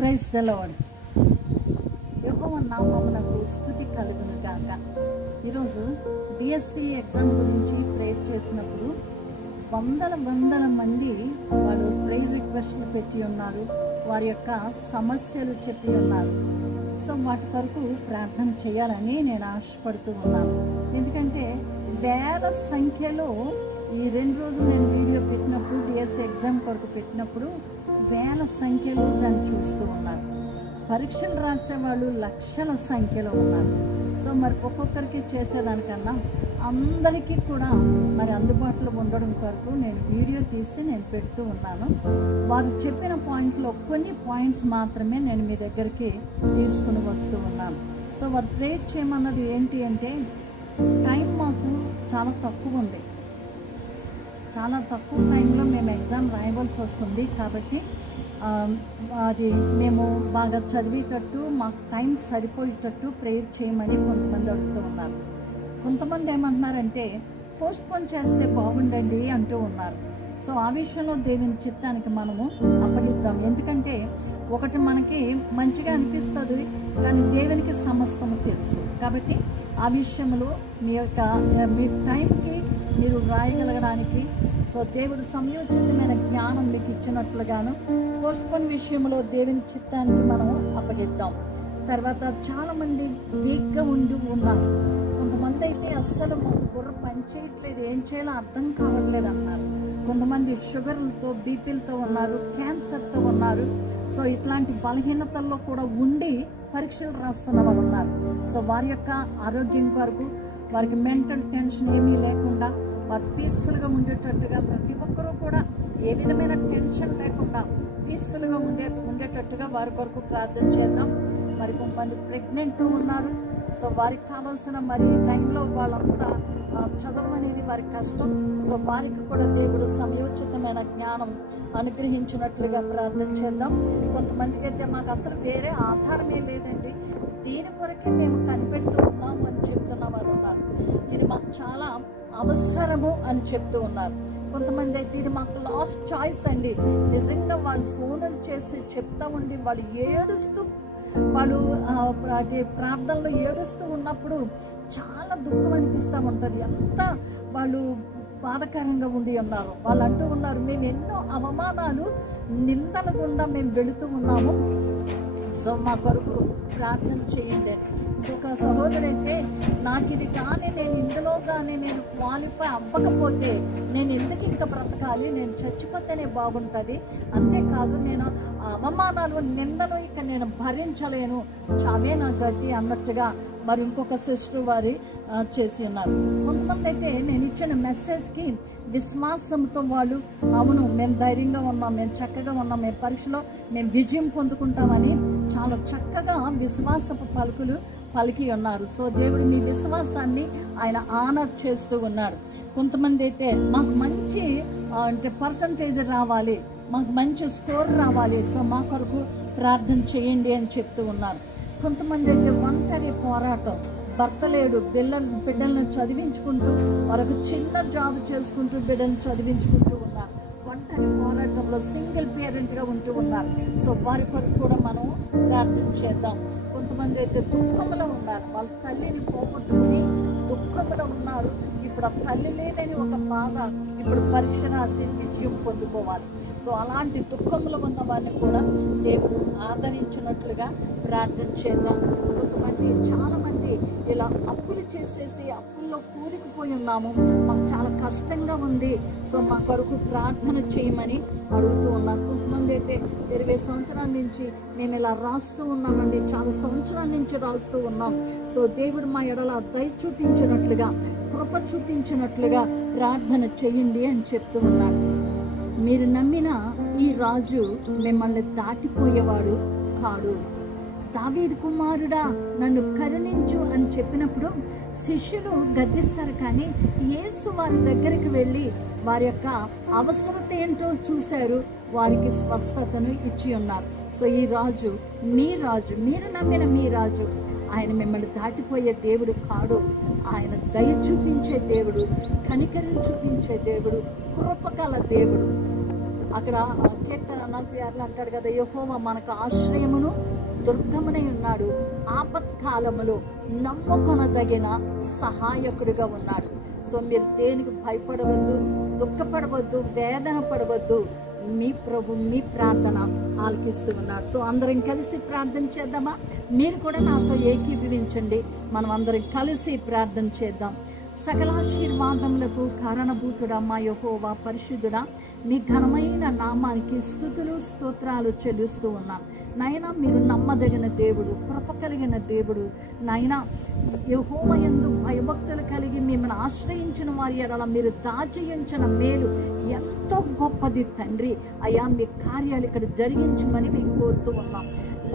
Praise the lord. యెహోవా నామమునకు స్తుతి కలుగును గాక. ఈరోజు డిఎస్సి ఎగ్జామ్ గురించి ప్రేయర్ చేసినప్పుడు వందల మంది వాళ్ళు ప్రేయర్ రిక్వెస్ట్లు పెట్టి ఉన్నారు, వారి యొక్క సమస్యలు చెప్పి ఉన్నారు. సో వాటి కొరకు ప్రార్థన చేయాలని నేను ఆశపడుతూ ఉన్నాను. ఎందుకంటే వేల సంఖ్యలో ఈ 2 రోజులు నేను వీడియో పెట్టినప్పుడు, డిఎస్సి ఎగ్జామ్ కొరకు పెట్టినప్పుడు వేల సంఖ్యలో దాన్ని చూస్తూ ఉన్నారు. పరీక్షలు రాసేవాళ్ళు లక్షల సంఖ్యలో ఉన్నారు. సో మరి ఒక్కొక్కరికి చేసేదానికన్నా అందరికీ కూడా మరి అందుబాటులో ఉండడం కొరకు నేను వీడియో తీసి నేను పెడుతూ ఉన్నాను. వారు చెప్పిన పాయింట్లో కొన్ని పాయింట్స్ మాత్రమే నేను మీ దగ్గరికి తీసుకుని వస్తూ ఉన్నాను. సో వారు ప్రేయర్ చేయమన్నది ఏంటి అంటే, టైం మాకు చాలా తక్కువ ఉంది, చాలా తక్కువ టైంలో మేము ఎగ్జామ్ రాయవలసి వస్తుంది. కాబట్టి అది మేము బాగా చదివేటట్టు, మాకు టైం సరిపోయేటట్టు ప్రేయర్ చేయమని కొంతమంది అడుగుతూ ఉన్నారు. కొంతమంది ఏమంటున్నారంటే పోస్ట్పోన్ చేస్తే బాగుండండి అంటూ ఉన్నారు. సో ఆ విషయంలో దేవుని చిత్తానికి మనము అప్పగిద్దాం. ఎందుకంటే ఒకటి మనకి మంచిగా అనిపిస్తుంది, కానీ దేవునికి సమస్తము తెలుసు. కాబట్టి ఆ విషయంలో మీ టైంకి మీరు రాయగలగడానికి సో దేవుడు సమయోచితమైన జ్ఞానం మీకు ఇచ్చినట్లుగాను పోస్ట్పోన్ విషయంలో దేవుని చిత్తానికి మనం అప్పగిద్దాం. తర్వాత చాలామంది వీక్గా ఉన్నారు. కొంతమంది అయితే అస్సలు మాకు బుర్ర పని చేయట్లేదు, ఏం చేయాలో అర్థం కావట్లేదు అన్నారు. కొంతమంది షుగర్లతో, బీపీలతో ఉన్నారు, క్యాన్సర్తో ఉన్నారు. సో ఇట్లాంటి బలహీనతల్లో కూడా ఉండి పరీక్షలు రాస్తున్న వాళ్ళు ఉన్నారు. సో వారి యొక్క ఆరోగ్యం కొరకు, వారికి మెంటల్ టెన్షన్ ఏమీ లేకుండా వారు పీస్ఫుల్గా ఉండేటట్టుగా, ప్రతి ఒక్కరూ కూడా ఏ విధమైన టెన్షన్ లేకుండా పీస్ఫుల్గా ఉండేటట్టుగా వారి కొరకు ప్రార్థన చేద్దాం. మరి కొంతమంది ప్రెగ్నెంట్తో ఉన్నారు. సో వారికి కావాల్సిన మరి టైంలో వాళ్ళంతా చదవడం అనేది వారికి కష్టం. సో వారికి కూడా దేవుడు సమయోచితమైన జ్ఞానం అనుగ్రహించినట్లుగా ప్రార్థన చేద్దాం. కొంతమందికి అయితే మాకు అసలు వేరే ఆధారమే లేదండి, దీని కొరకే మేము కనిపెడుతూ ఉన్నాము అని చెప్తున్న వారు ఉన్నారు. ఇది మాకు చాలా అవసరము అని చెప్తూ ఉన్నారు. కొంతమంది అయితే ఇది మాకు లాస్ట్ చాయిస్ అండి. నిజంగా వాళ్ళు ఫోన్లు చేసి చెప్తా ఉండి వాళ్ళు ఏడుస్తూ, వాళ్ళు ప్రార్థనలో ఏడుస్తూ ఉన్నప్పుడు చాలా దుఃఖం అనిపిస్తూ ఉంటుంది. ఎంత వాళ్ళు బాధకరంగా ఉండి ఉన్నారు. వాళ్ళు అంటూ ఉన్నారు, మేము ఎన్నో అవమానాలు, నిందల గుండా మేము వెళుతూ ఉన్నాము, సో మా కొరకు ప్రార్థన చేయండి. ఇంకొక సహోదరైతే, నాకు ఇది కానీ నేను ఇందులో కానీ నేను క్వాలిఫై అవ్వకపోతే నేను ఎందుకు ఇంకా బ్రతకాలి, నేను చచ్చిపోతేనే బాగుంటుంది, అంతేకాదు నేను అవమానాలు, నిందలు ఇక నేను భరించలేను, చావే నా గతి అన్నట్టుగా మరి ఇంకొక సిస్టర్ వారి చేసి ఉన్నారు. కొంతమంది అయితే నేను ఇచ్చిన మెసేజ్కి విశ్వాసంతో వాళ్ళు, అవును మేము ధైర్యంగా ఉన్నాం, మేము చక్కగా ఉన్నాం, మేము పరీక్షలో మేము విజయం పొందుకుంటామని చాలా చక్కగా విశ్వాసపు పలుకులు పలికి ఉన్నారు. సో దేవుడు మీ విశ్వాసాన్ని ఆయన ఆనర్ చేస్తూ ఉన్నాడు. కొంతమంది అయితే మాకు మంచి పర్సంటేజ్ రావాలి, మాకు మంచి స్కోర్ రావాలి, సో మా కొరకు ప్రార్థన చేయండి అని చెప్తూ ఉన్నారు. కొంతమంది అయితే ఒంటరి పోరాటం, భర్త లేడు, బిడ్డలను చదివించుకుంటూ, వారికి చిన్న జాబ్ చేసుకుంటూ బిడ్డలను చదివించుకుంటూ ఉన్నారు. ఒంటరి పోరాటంలో సింగిల్ పేరెంట్గా ఉంటూ ఉన్నారు. సో వారి కొరకు కూడా మనం ప్రార్థన చేద్దాం. కొంతమంది అయితే దుఃఖంలో ఉన్నారు, వాళ్ళ తల్లిని పోగొట్టుకుని దుఃఖంలో ఉన్నారు. ఇప్పుడు ఆ తల్లి లేదని ఒక బాధ, ఇప్పుడు పరీక్ష రాసి విజయం పొందుకోవాలి. సో అలాంటి దుఃఖంలో ఉన్న వారిని కూడా దేవుడు ఆదరించినట్లుగా ప్రార్థన చేద్దాం. కొంతమంది, చాలామంది ఇలా అప్పులు చేసేసి అప్పుల్లో కూరుకుపోయి ఉన్నాము, మాకు చాలా కష్టంగా ఉంది, సో మా కొరకు ప్రార్థన చేయమని అడుగుతూ ఉన్నారు. కొంతమంది అయితే 20 సంవత్సరాల నుంచి మేము ఇలా రాస్తూ ఉన్నామండి, చాలా సంవత్సరాల నుంచి రాస్తూ ఉన్నాం, సో దేవుడు మా ఎడల దయ చూపించినట్లుగా, కృప చూపించినట్లుగా ప్రార్థన చేయండి అని చెప్తూ ఉన్నాడు. మీరు నమ్మిన ఈ రాజు మిమ్మల్ని దాటిపోయేవాడు కాడు. దావీదు కుమారుడా నన్ను కరుణించు అని చెప్పినప్పుడు శిష్యులు గద్దిస్తారు, కానీ యేసు వారి దగ్గరికి వెళ్ళి వారి యొక్క అవసరత ఏంటో చూశారు, వారికి స్వస్థతను ఇచ్చి ఉన్నారు. సో ఈ రాజు మీ రాజు, మీరు నమ్మిన మీ రాజు, ఆయన మిమ్మల్ని దాటిపోయే దేవుడు కాడు. ఆయన దయ చూపించే దేవుడు, కనికరం చూపించే దేవుడు, కృపగల దేవుడు. అక్కడ కీర్తన 46 అంటాడు కదా, యెహోవా మనకు ఆశ్రయమును దుర్గమునై ఉన్నాడు, ఆపత్కాలములో నమ్ముకొనదగిన సహాయకుడిగా ఉన్నాడు. సో మీరు దేనికి భయపడవద్దు, దుఃఖపడవద్దు, వేదన పడవద్దు. మీ ప్రభు మీ ప్రార్థన ఆలకిస్తూ ఉన్నాడు. సో అందరం కలిసి ప్రార్థన చేద్దామా? మీరు కూడా నాతో ఏకీభవించండి. మనం అందరం కలిసి ప్రార్థన చేద్దాం. సకలాశీర్వాదములకు కారణభూతుడా మా యెహోవా పరిశుద్ధుడా, మీ ఘనమైన నామానికి స్తుతులు స్తోత్రాలు చెల్లిస్తూ ఉన్నాం. నాయన మీరు నమ్మదగిన దేవుడు, కృప కలిగిన దేవుడు. నాయన యెహోవా యందు భయభక్తులు కలిగి మిమ్మల్ని ఆశ్రయించిన వారి ఎడల మీరు దాచియుంచిన మేలు ఎంతో గొప్పది తండ్రి. అయ్యా మీ కార్యాలు ఇక్కడ జరిగించమని మేము కోరుతూ ఉన్నాం.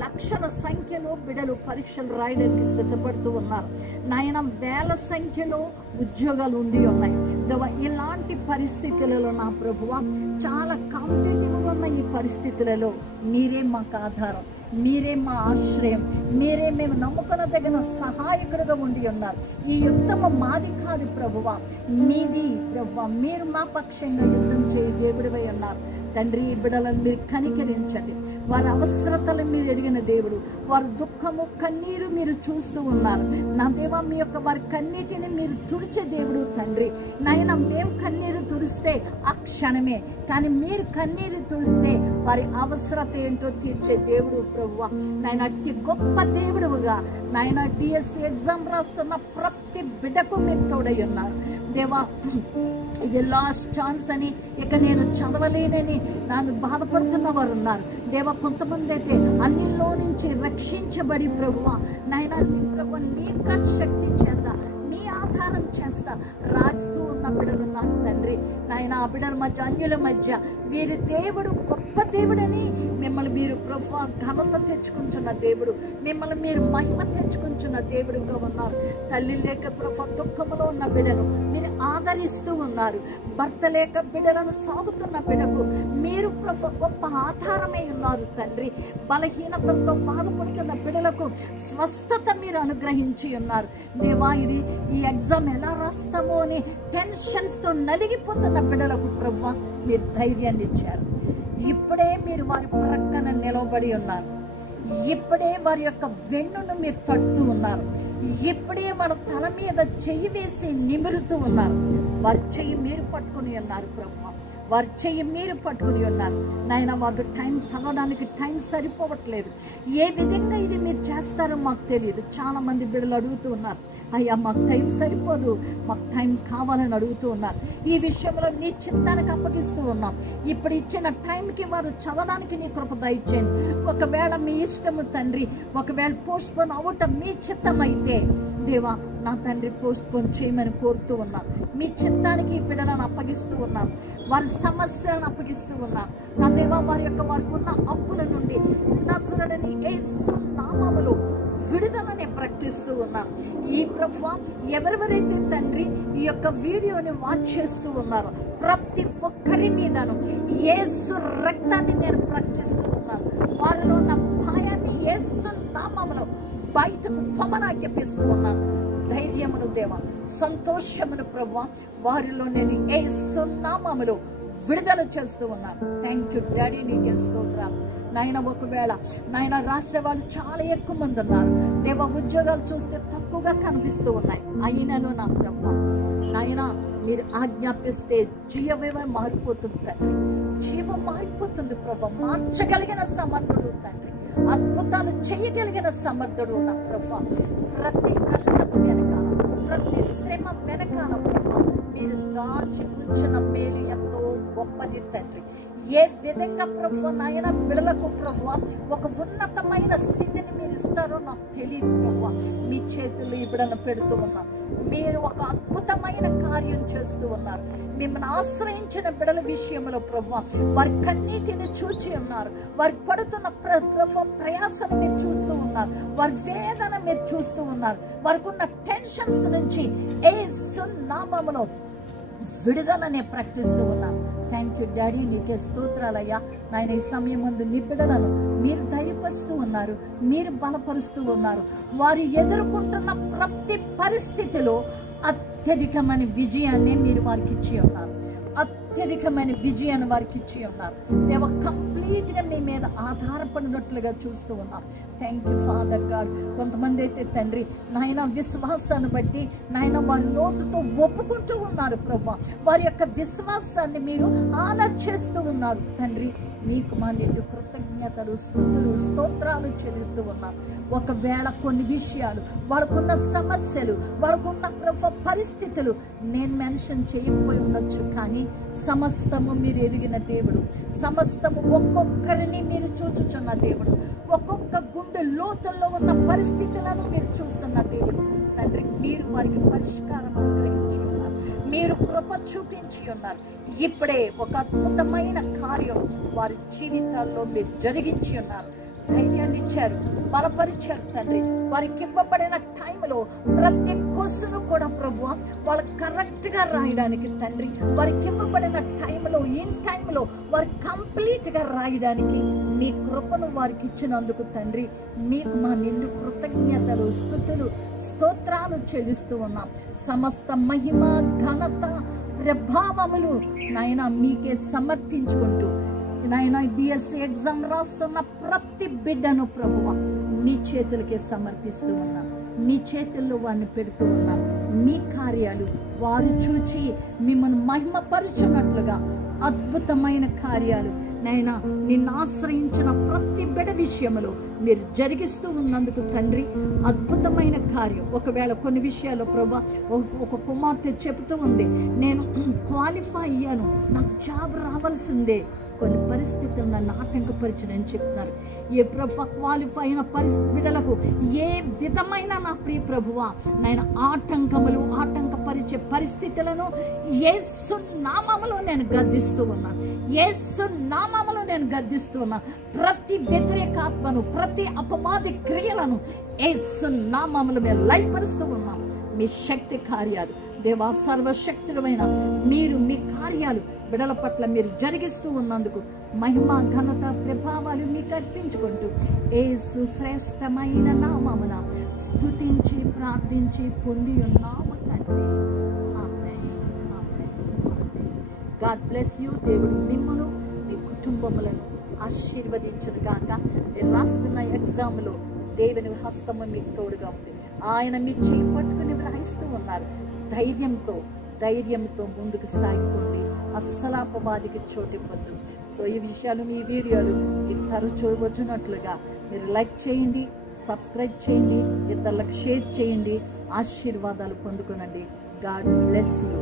లక్షల సంఖ్యలో బిడ్డలు పరీక్షలు రాయడానికి సిద్ధపడుతూ ఉన్నారు నాయన. వేల సంఖ్యలో ఉద్యోగాలు ఉండి ఉన్నాయి దేవా. ఇలాంటి పరిస్థితులలో నా ప్రభువా, చాలా కాంపిటేటివ్గా ఉన్న ఈ పరిస్థితులలో మీరే మాకు ఆధారం, మీరే మా ఆశ్రయం, మీరే మేము నమ్ముకొనదగిన సహాయకుడుగా ఉండి ఉన్నారు. ఈ యుద్ధం మాది కాదు ప్రభువా, మీది ప్రభువా. మీరు మా పక్షంగా యుద్ధం చేయి దేవుడివై ఉన్నారు తండ్రి. ఈ బిడ్డలను మీరు కనికరించండి. వారి అవసరతలు మీరు ఎరిగిన దేవుడు, వారి దుఃఖము కన్నీరు మీరు చూస్తూ ఉన్నారు నా దేవా. మీ యొక్క వారి కన్నీటిని మీరు తుడిచే దేవుడు తండ్రి. నాయన మేము కన్నీరు తుడిస్తే ఆ క్షణమే, కానీ మీరు కన్నీరు తుడిస్తే వారి అవసరత ఏంటో తీర్చే దేవుడు ప్రభువా. నాయన అట్టి గొప్ప దేవుడుగా నాయన డిఎస్సి ఎగ్జామ్ రాస్తున్న ప్రతి బిడ్డకు మీరు తోడై ఉన్నారు దేవా. ఇది లాస్ట్ ఛాన్స్ అని, ఇక నేను చదవలేనని నన్ను బాధపడుతున్న వారు ఉన్నారు దేవా. కొంతమంది అయితే అన్నిలో నుంచి రక్షించబడి ప్రభువా నాయన నీ ప్రభు నీ శక్తి చేత మీ ఆధారం చేస్తా రాస్తూ ఉన్న బిడ్డలు ఉన్నారు తండ్రి. నాయన ఆ బిడ్డల మధ్య, అన్యుల మధ్య వీరి దేవుడు గొప్ప దేవుడని మిమ్మల్ని మీరు ప్రభువా ఘనత తెచ్చుకుంటున్న దేవుడు, మిమ్మల్ని మీరు మహిమ తెచ్చుకుంటున్న దేవుడుగా ఉన్నారు. తల్లి లేక ప్రభువా దుఃఖంలో ఉన్న బిడ్డను మీరు ఆదరిస్తూ ఉన్నారు. భర్త లేక బిడ్డలను సాగుతున్న బిడ్డకు మీరు ప్రభువా గొప్ప ఆధారమై ఉన్నారు తండ్రి. బలహీనతలతో బాధపడుతున్న బిడ్డలకు స్వస్థత మీరు అనుగ్రహించి ఉన్నారు దేవా. ఇది ఈ ఎగ్జామ్ ఎలా రాస్తామో అని టెన్షన్స్తో నలిగిపోతున్న బిడ్డలకు ప్రభువా మీరు ధైర్యాన్ని ఇచ్చారు. ఇప్పుడే మీరు వారి ప్రక్కన నిలబడి ఉన్నారు. ఇప్పుడే వారి యొక్క వెన్నును మీరు తట్టుతూ ఉన్నారు. ఇప్పుడే వాళ్ళ తల మీద చెయ్యి వేసి నిమురుతూ ఉన్నారు. వారి చెయ్యి మీరు పట్టుకుని ఉన్నారు ప్రభువా, వారి చెయ్యి మీరు పట్టుకుని ఉన్నారు నాయన. వారు టైం చదవడానికి టైం సరిపోవట్లేదు. ఏ విధంగా ఇది మీరు చేస్తారో మాకు తెలియదు. చాలా మంది బిడ్డలు అడుగుతూ ఉన్నారు, అయ్యా మాకు టైం సరిపోదు, మాకు టైం కావాలని అడుగుతూ ఉన్నారు. ఈ విషయంలో నీ చిత్తానికి అప్పగిస్తూ ఉన్నాం. ఇప్పుడు ఇచ్చిన టైంకి వారు చదవడానికి నీ కృప దయచేయండి. ఒకవేళ మీ ఇష్టము తండ్రి, ఒకవేళ పోస్ట్ పోన్ అవటం మీ చిత్తం అయితే దేవా నా తండ్రి పోస్ట్ పోన్ చేయమని కోరుతూ ఉన్నాం. మీ చిత్తానికి ఈ బిడ్డలను అప్పగిస్తూ ఉన్నాం. వారి సమస్యలను అప్పగిస్తూ ఉన్నాం నా దేవా. వారికి ఉన్న అప్పుల నుండి నజరుడని యేసు నామములో విడుదలని ప్రకటిస్తూ ఉన్నాం. ఈ ప్రభువా ఎవరెవరైతే తండ్రి ఈ యొక్క వీడియోని వాచ్ చేస్తూ ఉన్నారో ప్రతి ఒక్కరి మీదను యేసు రక్తాన్ని నేను ప్రకటిస్తూ ఉన్నాను. వారిలో ఉన్న భయాన్ని యేసు నామములో బయటకు పొమ్మనాజ్ఞాపిస్తూ ఉన్నాను. ధైర్యమును దేవా, సంతోషమును ప్రభువా వారిలో నేను యేసు నామములో విడుదల చేస్తూ ఉన్నాను. థ్యాంక్ యూ డాడీ, నీకే స్తోత్రాలు నాయన. ఒకవేళ నాయన రాసేవాళ్ళు చాలా ఎక్కువ మంది ఉన్నారు దేవ. ఉద్యోగాలు చూస్తే తక్కువగా కనిపిస్తూ ఉన్నాయి. అయినను నా ప్రభువా నాయన మీరు ఆజ్ఞాపిస్తే జీవమే మారిపోతుంది తండ్రి. జీవం మారిపోతుంది ప్రభు. మార్చగలిగిన సమర్థుడు తండ్రి, అద్భుతాలు చేయగలిగిన సమర్థుడు నా ప్రభు. ప్రతి కష్టము వెనకాల, ప్రతి శ్రమ వెనకాల ప్రభు మీరు దాచి ఉంచిన మేలు ఎంతో గొప్పది తండ్రి. ఏ విధంగా ప్రభు నాయన బిడలకు ప్రభు ఒక ఉన్నతమైన స్థితిని మీరు ఇస్తారో నాకు తెలియదు ప్రభు. మీ చేతుల్లో ఈ బిడలను పెడుతూ ఉన్నాం. మీరు ఒక అద్భుతమైన కార్యం చేస్తూ ఉన్నారు. మిమ్మల్ని ఆశ్రయించిన బిడల విషయంలో ప్రభు వారి కన్నీటిని చూచి ఉన్నారు. వారి పడుతున్న ప్రభు ప్రయాసను మీరు చూస్తూ ఉన్నారు. వారి వేదన మీరు చూస్తూ ఉన్నారు. వారికి ఉన్న టెన్షన్స్ నుంచి యేసు నామములో విడుదలని ప్రకటిస్తూ ఉన్నాను. థ్యాంక్ యూ డాడీ, నీకే స్తోత్రాలయ్యా నాయన. ఈ సమయం ముందు నీ బిడ్డలను మీరు ధైర్యపరుస్తూ ఉన్నారు, మీరు బలపరుస్తూ ఉన్నారు. వారు ఎదుర్కొంటున్న ప్రతి పరిస్థితిలో అత్యధికమైన విజయాన్ని మీరు వారికి ఇచ్చి ఉన్నారు. అత్యధికమైన విజయాన్ని వారికి ఇచ్చి ఉన్నారు దేవ. కంప్లీట్గా మీ మీద ఆధారపడినట్లుగా చూస్తూ ఉన్నాం. Thank you father God. కొంతమంది అయితే తండ్రి నాయన విశ్వాసాన్ని బట్టి నాయన వారి నోటుతో ఒప్పుకుంటూ ఉన్నారు ప్రభు. వారి యొక్క విశ్వాసాన్ని మీరు ఆనర్ చేస్తూ ఉన్నారు తండ్రి. మీకు మా నిండు కృతజ్ఞతలు, స్తుతులు, స్తోత్రాలు చెల్లిస్తూ ఉన్నాం. ఒకవేళ కొన్ని విషయాలు, వాళ్ళకున్న సమస్యలు, వాళ్ళకున్న ప్రభు పరిస్థితులు నేను మెన్షన్ చేయకపోయి ఉండొచ్చు, కానీ సమస్తము మీరు ఎరిగిన దేవుడు, సమస్తము ఒక్కొక్కరిని మీరు చూచుచున్న దేవుడు, ఒక్కొక్క గుండె లోతుల్లో ఉన్న పరిస్థితులను మీరు చూస్తున్న దేవుడు తండ్రి. మీరు వారికి పరిష్కారం అనుగ్రహించి ఉన్నారు, మీరు కృప చూపించి ఉన్నారు. ఇప్పుడే ఒక అద్భుతమైన కార్యం వారి జీవితాల్లో మీరు జరిగించి ఉన్నారు. ధైర్యాన్ని ఇచ్చారు, బలపరిచారు తండ్రి. వారికి ఇవ్వబడిన టైంలో ప్రతి క్వశ్చన్ కూడా ప్రభు వాళ్ళు కరెక్ట్గా రాయడానికి తండ్రి, వారికి ఇవ్వబడిన టైంలో ఇన్ టైంలో వారు కంప్లీట్గా రాయడానికి మీ కృపను వారికి ఇచ్చినందుకు తండ్రి మీకు మా నిండు కృతజ్ఞతలు, స్తుతులు, స్తోత్రాలు చెల్లిస్తూ ఉన్నాం. సమస్త మహిమ, ఘనత, ప్రభావములు నాయన మీకే సమర్పించుకుంటూ నాయన బిఎస్సి ఎగ్జామ్ రాస్తున్న ప్రతి బిడ్డను ప్రభువా మీ చేతులకే సమర్పిస్తూ ఉన్నాం. మీ చేతుల్లో వారిని పెడుతూ ఉన్నాం. మీ కార్యాలు వారు చూచి మిమ్మల్ని మహిమపరుచున్నట్లుగా అద్భుతమైన కార్యాలు నైనా నిన్ను ఆశ్రయించిన ప్రతి బిడ్డ విషయంలో మీరు జరిగిస్తూ ఉన్నందుకు తండ్రి అద్భుతమైన కార్యం. ఒకవేళ కొన్ని విషయాల్లో ప్రభా ఒక కుమార్తె చెబుతూ ఉంది, నేను క్వాలిఫై అయ్యాను, నాకు జాబ్ రావాల్సిందే, కొన్ని పరిస్థితులు నన్ను ఆటంకపరిచినని చెప్తున్నారు. ఏ ప్రభు క్వాలిఫై అయిన బిడ్డలకు ఏ విధమైన నా ప్రియ ప్రభువా నేను ఆటంకపరిచే పరిస్థితులను యేసు నామములో నేను గద్దిస్తూ ఉన్నాను. యేసు నామములో నేను గద్దిస్తూ ఉన్నాను. ప్రతి వ్యతిరేకాత్మను, ప్రతి అపవాది క్రియలను యేసు నామములో మేము లయపరుస్తూ ఉన్నాం. మీ శక్తి కార్యాలు దేవా, సర్వశక్తులమైన మీరు మీ కార్యాలు బిడల పట్ల మీరు జరిగిస్తూ ఉన్నందుకు మహిమ, ఘనత, ప్రభావాలు మీకు అర్పించుకుంటూ యేసు శ్రేష్టమైన నామమున స్తుతించి ప్రార్థించి పొంది ఉన్నాము తండ్రి. Amen, amen, amen. God bless you. దేవుడు మిమ్మను మీ కుటుంబములను ఆశీర్వదించును గాక. మీరు రాస్తున్న ఎగ్జామ్లో దేవుని హస్తము మీకు తోడుగా ఉంది. ఆయన మీ చేయి పట్టుకుని రాయిస్తూ ఉన్నారు. ధైర్యంతో ముందుకు సాగిపోండి. అస్సలాపవాదికి చోటివ్వద్దు. సో ఈ విషయాలు, మీ వీడియోలు మీకు తరచూ వచ్చినట్లుగా మీరు లైక్ చేయండి, సబ్స్క్రైబ్ చేయండి, ఇతరులకు షేర్ చేయండి. ఆశీర్వాదాలు పొందుకోనండి. God bless you.